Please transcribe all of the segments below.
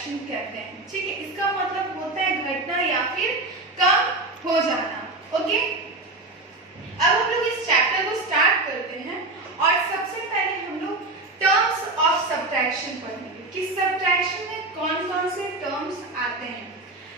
Subtraction कहते हैं। ठीक है, इसका मतलब होता है घटना या फिर कम हो जाना। ओके, अब हम लोग इस चैप्टर को स्टार्ट करते हैं और सबसे पहले हम लोग टर्म्स ऑफ सब्ट्रैक्शन पढ़ेंगे कि सब्ट्रैक्शन में कौन कौन से टर्म्स आते हैं।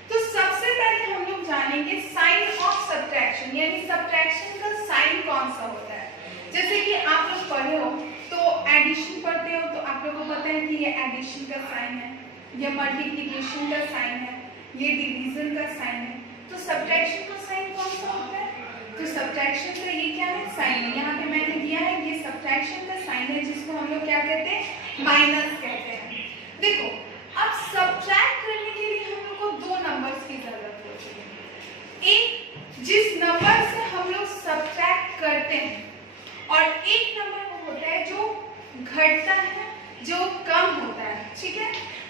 तो सबसे पहले हम लोग जानेंगे साइन ऑफ सब्ट्रैक्शन, यानी सब्ट्रैक्शन का साइन कौन सा होता है। जैसे कि आप लोग पढ़े हो तो एडिशन पढ़ते हो तो आप लोगों को पता है कि ये एडिशन का साइन है, ये मल्टीप्लिकेशन का साइन है, ये डिवीजन का साइन है। तो सब्ट्रैक्शन का साइन कौन सा होता है? तो सब्ट्रैक्शन का ये क्या है? साइन है। यहाँ पे मैंने दिया है ये सब्ट्रैक्शन का साइन है जिसको हम लोग क्या कहते हैं? माइनस कहते हैं। देखो, अब सब्ट्रैक्ट करने के लिए हम लोग को दो नंबर्स की जरूरत होती है। एक जिस नंबर से हम लोग सब्ट्रैक्ट करते हैं और एक नंबर वो होता है जो घटता है, जो कम होता है। ठीक है,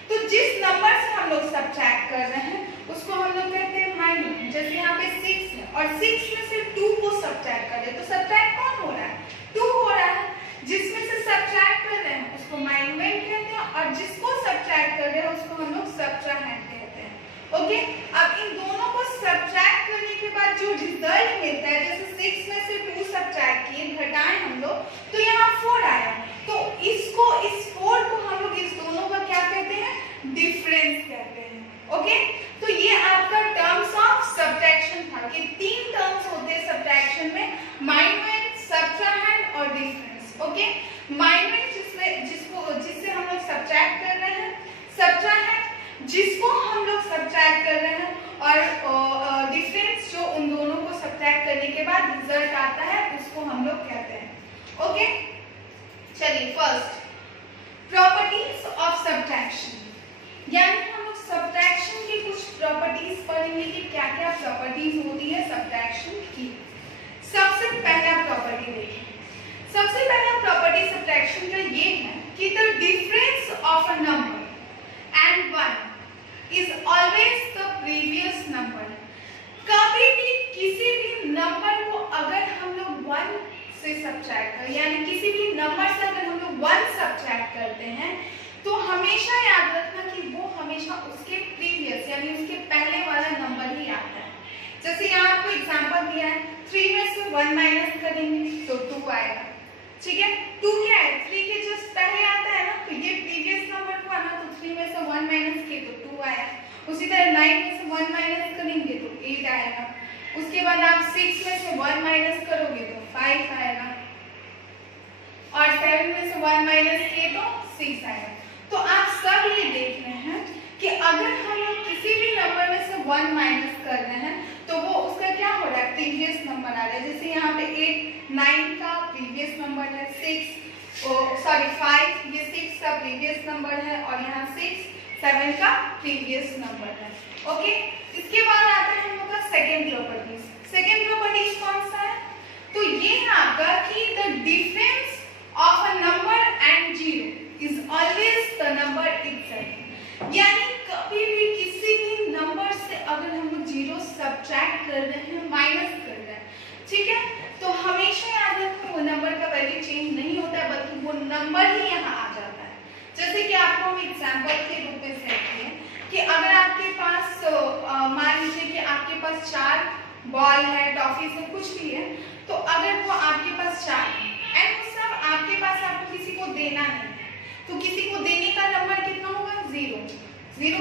तो जिस नंबर से हम लोग सब्ट्रैक्ट कर रहे हैं उसको हम लोग कहते हैं माइनस। जैसे यहाँ पे 6 है और 6 में से 2 को सब्ट्रैक्ट कर रहे हैं तो सब्ट्रैक्ट कौन हो रहा है? 2 हो रहा है। जिसमें से सब्ट्रैक्ट कर रहे हैं उसको माइनस कहते हैं और जिसको सब्ट्रैक्ट कर रहे हैं उसको हम लोग सब्ट्राहैंड कहते हैं। ओके, अब इन दोनों को सब्ट्रैक्ट करने के बाद जो रिजल्ट मिलता है, जैसे 6 में से 2 सब्ट्रैक्ट किए, घटाएं हम लोग तो यहाँ 4 आया। तो इसको, इस 4 को हम लोग इस दोनों का क्या कहते हैं? डिफरेंस कहते हैं। ओके, तो ये आपका टर्म्स ऑफ सब्ट्रैक्शन था कि 3 टर्म्स होते हैं सब्ट्रैक्शन में, माइनस, सब्ट्राहैंड और डिफरेंस। ओके, माइनस जिससे हम लोग सब्ट्रैक्ट कर रहे हैं, सब्ट्राहैंड जिसको हम लोग सब्ट्रैक्ट कर रहे हैं और डिफरेंस जो उन दोनों को सब्ट्रैक्ट करने के बाद रिजल्ट आता है उसको हम लोग कहते हैं। ओके, चलिए फर्स्ट प्रॉपर्टीज ऑफ सब्ट्रैक्शन, यानी हम लोग सब्ट्रैक्शन की कुछ प्रॉपर्टीज पढ़ेंगे कि क्या क्या प्रॉपर्टीज होती है सब्ट्रैक्शन की। सबसे पहला प्रॉपर्टी देखिए, सबसे पहला प्रॉपर्टी सब्ट्रैक्शन का ये है कि the difference of a number and 1 is always the previous number. कभी भी किसी भी नंबर को अगर हम लोग 1 से सब्ट्रैक्ट करें, यानी किसी भी नंबर से अगर हम लोग 1 सब्ट्रैक्ट करते हैं तो हमेशा याद रखना कि वो हमेशा उसके प्रीवियस यानी उसके पहले वाला नंबर ही आता है। जैसे यहाँ आपको एग्जांपल दिया है, 3 में से 1 माइनस करेंगे तो 2 आएगा। ठीक है, 2 क्या है? 3 के जस्ट पहले आता है ना, तो ये प्रीवियस नंबर को आना, तो 3 में से 1 माइनस किए तो 2 आया। उसी तरह 9 में से 1 माइनस करेंगे तो 8 आएगा। उसके बाद आप 6 में से 1 माइनस करोगे तो 5 आएगा और 7 में से 1 माइनस किए तो 6 आएगा। तो आप सब ये देख रहे हैं कि अगर हम लोग किसी भी नंबर में से 1 माइनस कर रहे हैं तो वो उसका क्या हो रहा है? प्रीवियस नंबर आ रहा है। जैसे यहाँ पे 8, 9 का प्रीवियस नंबर है, 5 ये 6 का प्रीवियस नंबर है और यहाँ 6, 7 का प्रीवियस नंबर है। ओके, इसके बाद आता है हम लोग का सेकेंड प्रॉपर्टीज। सेकेंड प्रॉपर्टीज कौन सा है? तो ये है आपका कि the difference of a number and 0 is always the number itself। यानी कभी भी किसी भी नंबर से अगर हम लोग 0 सब्ट्रैक्ट कर रहे हैं, माइनस कर रहे हैं, ठीक है, तो हमेशा याद रखो वो नंबर का वैल्यू चेंज नहीं होता है बल्कि वो नंबर ही यहाँ आ जाता है। जैसे कि आपको हम एग्जांपल के रूप में सेट किए कि अगर आपके पास मान लीजिए कि आपके पास 4 बॉल है, टॉफी से कुछ भी है, तो अगर वो आपके पास 4 है एंड वो सब आपके पास, आपको किसी को देना नहीं, तो किसी को देने का नंबर कितना होगा? 0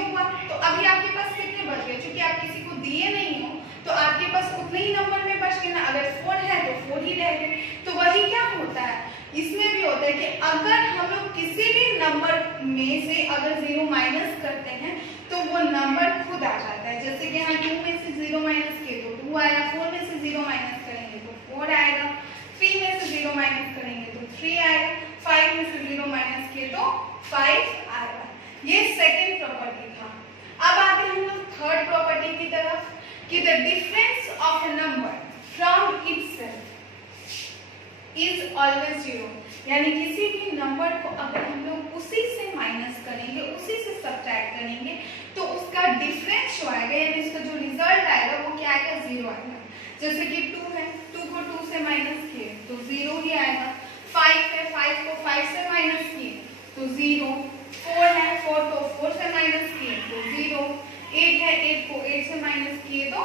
हुआ। तो अभी आपके पास कितने बच गए? क्योंकि आप किसी को दिए नहीं हो तो आपके पास उतने ही नंबर में बच गए ना। अगर 4 है तो 4 ही रह गए। तो वही क्या होता है, इसमें भी होता है कि अगर हम लोग किसी भी नंबर में से अगर 0 माइनस करते हैं तो वो नंबर खुद आ जाता है। जैसे कि यहाँ 2 में से 0 माइनस किए तो 2 आया, 4 में से 0 माइनस करेंगे तो 4 आएगा, 3 में से 0 माइनस करेंगे तो 3 आएगा, 5 में से 0 माइनस किए तो 5 आएगा। ये सेकेंड प्रॉपर्टी था। अब आते हैं हम लोग थर्ड प्रॉपर्टी की तरफ कि the difference of a number from itself is always 0। यानी किसी भी नंबर को अगर हम लोग उसी से माइनस करेंगे, उसी से सब्ट्रैक्ट करेंगे तो उसका डिफरेंस जो आएगा यानी उसका जो रिजल्ट आएगा वो क्या आएगा? 0 आएगा। जैसे कि 2 है, 2 को 2 से माइनस किए तो 0 ही आएगा। 5 है, 5 को 5 से माइनस किए तो 0। 4 है, 4 को 4 से माइनस किए 0, 8 है 8 को 8 से माइनस किए तो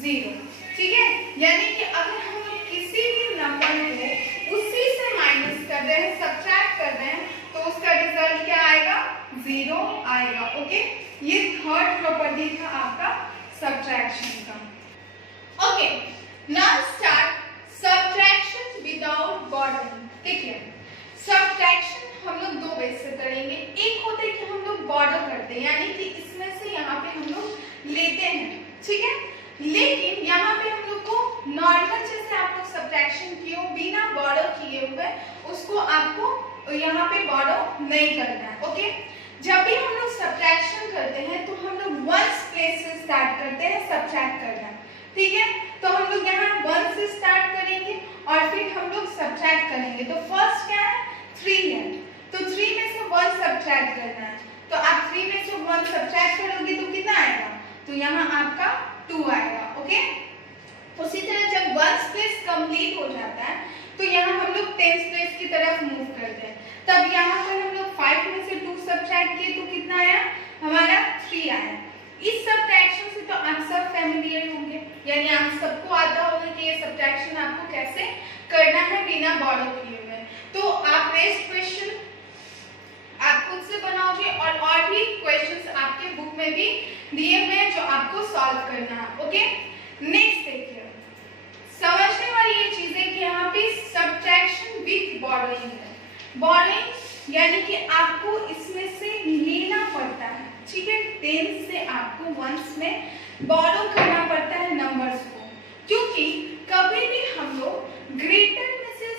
0। ठीक है, यानी कि अगर हम लोग किसी भी नंबर को उसी से माइनस कर रहे हैं, सब्ट्रैक्ट कर रहे हैं, तो उसका रिजल्ट क्या आएगा? 0 आएगा। ओके, ये थर्ड प्रॉपर्टी था आपका सब्ट्रैक्शन का। Okay, now start subtraction without bordering. देखिए, सब्ट्रैक्शन हम लोग दो वे से करेंगे। एक होता है कि हम लोग बॉर्डर करते हैं, यानी कि इसमें से यहाँ पे हम लोग लेते हैं, ठीक है। लेकिन यहाँ पे हम लोग को नॉर्मल जैसे आप लोग सब्ट्रैक्शन किए हो बिना बॉर्डर किए हुए, उसको आपको यहाँ पे बॉर्डर नहीं करना है। ओके, जब भी हम लोग सब्ट्रैक्शन करते हैं तो हम लोग वंस प्लेस से स्टार्ट करते हैं सब्ट्रैक्ट करना, ठीक है। तो हम लोग यहाँ 1 से स्टार्ट करेंगे और फिर हम लोग सब्ट्रैक्ट करेंगे। तो फर्स्ट क्या है? 3 है, तो 3 में से 1 सब्ट्रैक्ट करना है। तो आप 3 में से 1 सब्ट्रैक्ट करोगे तो कितना आएगा? तो यहाँ आपका 2 आएगा। ओके, उसी तरह जब 1 प्लेस कंप्लीट हो जाता है तो यहाँ हम लोग 10 प्लेस की तरफ मूव करते हैं। तब यहाँ पर हम लोग 5 में से 2 सब्ट्रैक्ट किए तो कितना आया? हमारा 3 आया। इस सब्ट्रैक्शन से तो आप सब फैमिलियर होंगे, यानी आप सबको आता होगा कि ये सब्ट्रैक्शन आपको कैसे करना है बिना बॉर्डर किए हुए। तो आप नेक्स्ट क्वेश्चन आप खुद से बनाओगे और भी क्वेश्चंस आपके बुक में भी दिए हुए हैं जो आपको सॉल्व करना है। ओके, नेक्स्ट देखिए, समझने वाली ये चीज है कि यहाँ पे सब्ट्रैक्शन विथ बॉर्डरिंग है। बॉर्डरिंग यानी कि आपको इसमें से लेना पड़ता है, ठीक है। 10 से आपको 1 में बॉर्डर करना पड़ता है नंबर्स को, क्योंकि कभी भी हम लोग ग्रेटर में से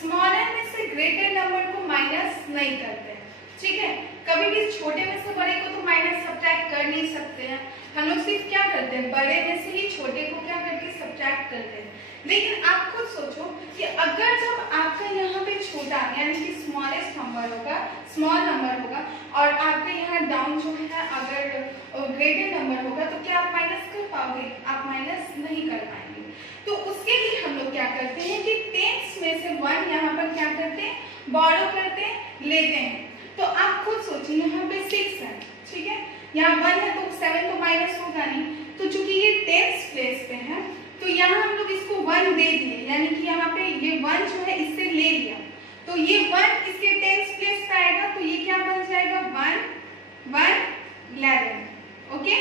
स्मॉलर में से ग्रेटर नंबर को माइनस नहीं करते, ठीक है। कभी भी छोटे में से बड़े को तो माइनस सब्ट्रैक्ट कर नहीं सकते हैं, हम लोग सिर्फ क्या करते हैं? बड़े में से ही छोटे को क्या करके सब्ट्रैक्ट करते हैं। लेकिन आप खुद सोचो कि अगर जब आपका यहाँ पे छोटा यानी कि स्मॉलेस्ट नंबर होगा, स्मॉल नंबर होगा, और आपके यहाँ डाउन जो है अगर ग्रेटर नंबर होगा, तो क्या आप माइनस कर पाओगे? आप माइनस नहीं कर पाएंगे। तो उसके लिए हम लोग क्या करते हैं कि 10 में से 1 यहाँ पर क्या करते हैं? बॉर्डर करते हैं, लेते हैं। तो आप खुद सोचिए, यहाँ पे 6 है, ठीक है, यहाँ 1 है तो 7 तो माइनस होगा नहीं। तो चूंकि ये 10th प्लेस पे है तो यहाँ हम लोग इसको 1 दे दिए, यानी कि यहाँ पे ये 1 जो है इससे ले लिया, तो ये 1 इसके 10th प्लेस पे आएगा, तो ये क्या बन जाएगा? 1 1 11। ओके,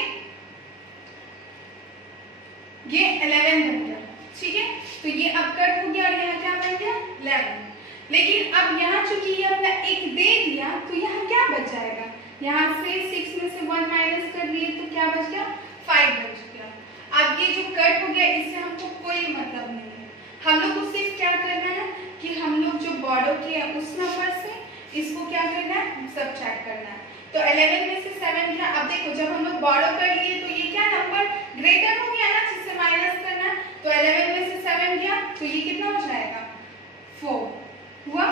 ये 11 बन गया, ठीक है। तो ये अब कट हो गया और यहाँ क्या बन गया? 11। लेकिन अब यहाँ चूंकि ये अपना 1 दे दिया तो यहाँ क्या बच जाएगा? यहाँ से 6 में से 1 माइनस कर लिए तो क्या बच गया? 5 बच गया। अब ये जो कट हो गया इससे हमको कोई मतलब नहीं है। हम लोग को सिर्फ क्या करना है कि हम लोग जो बॉर्डर किया उस नंबर से इसको क्या करना है? सब्ट्रैक्ट करना है। तो 11 में से 7 गया। अब देखो, जब हम लोग बॉर्डर कर लिए तो ये क्या नंबर ग्रेटर हो गया ना, जिससे माइनस करना है। तो 11 में से 7 गया तो ये कितना हो जाएगा? 4 हुआ।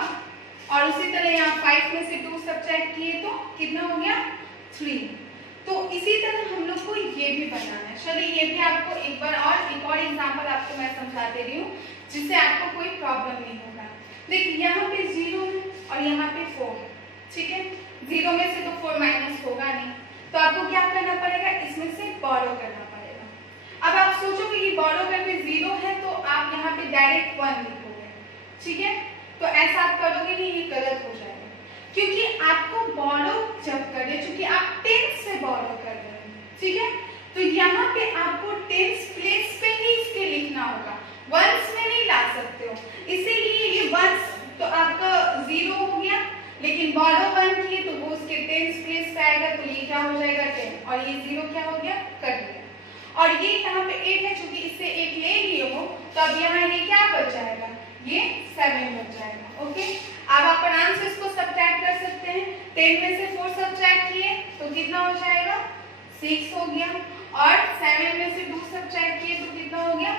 और उसी तरह यहाँ 5 में से 2 सब्ट्रैक्ट किए तो कितना हो गया? 3। तो इसी तरह हम लोग को ये भी बनाना है। चलिए ये भी आपको एक और एग्जांपल आपको मैं समझा दे रही हूँ, जिससे आपको कोई प्रॉब्लम नहीं होगा। देखिए, यहाँ पे 0 है और यहाँ पे 4 है, ठीक है। 0 में से तो 4 माइनस होगा नहीं, तो आपको क्या करना पड़ेगा? इसमें से बॉर्डर करना पड़ेगा। अब आप सोचोगे कि बॉर्डर करके 0 है तो आप यहाँ पे डायरेक्ट 1 लिखोगे, ठीक है। तो ऐसा आप करोगे नहीं, ये गलत हो जाएगा, क्योंकि आपको बॉर्डर जब करें, क्योंकि आप 10 से बॉर्डर कर रहे हैं, ठीक है। तो यहाँ पे आपको 10th प्लेस पे ही इसके लिखना होगा, 1s में नहीं ला सकते हो। इसीलिए ये 1s तो आपका 0 हो गया, लेकिन बॉर्डर 1 किए तो वो उसके 10th प्लेस पे आएगा, तो ये क्या हो जाएगा? 10। और ये 0 क्या हो गया? कट गया। और ये यहाँ पे 8 है, क्योंकि इससे 1 ले लिए हो तो अब यहाँ ये क्या बच जाएगा? ये 7 बच जाएगा। ओके, अब आप आराम से इसको सब्ट्रैक्ट कर सकते हैं। 10 में से 4 सब्ट्रैक्ट किए तो कितना हो जाएगा? 6 हो गया। और 7 में से 2 सब्ट्रैक्ट किए तो कितना हो गया?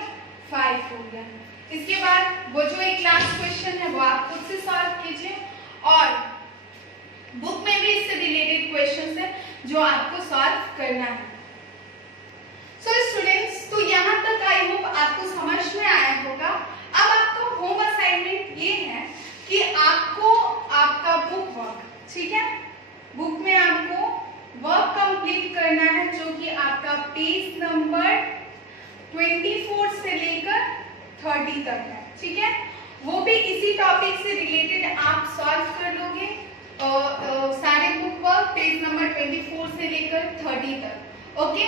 5 हो गया। इसके बाद वो जो एक लास्ट क्वेश्चन है वो आप खुद से सॉल्व कीजिए, और बुक में भी इससे रिलेटेड क्वेश्चन है जो आपको सॉल्व करना है। सो स्टूडेंट्स, तो यहाँ तक आई होप आपको समझ में आया होगा। अब आपका होम असाइनमेंट ये है कि आपको आपका बुक वर्क, ठीक है, बुक में आपको वर्क कंप्लीट में आप सॉल्व कर लोगे सारे बुक वर्क पेज नंबर 24 से लेकर 30 तक। ओके,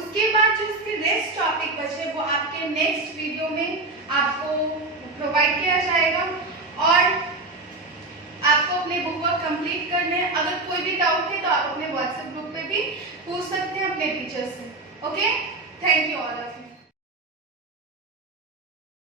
उसके बाद जो इसके रेस्ट टॉपिक बचे वो आपके नेक्स्ट वीडियो में आपको प्रोवाइड किया जाएगा और आपको अपने बुक वर्क कंप्लीट करने हैं। अगर कोई भी डाउट है तो आप अपने व्हाट्सएप ग्रुप पे भी पूछ सकते हैं अपने टीचर से। Okay, thank you all of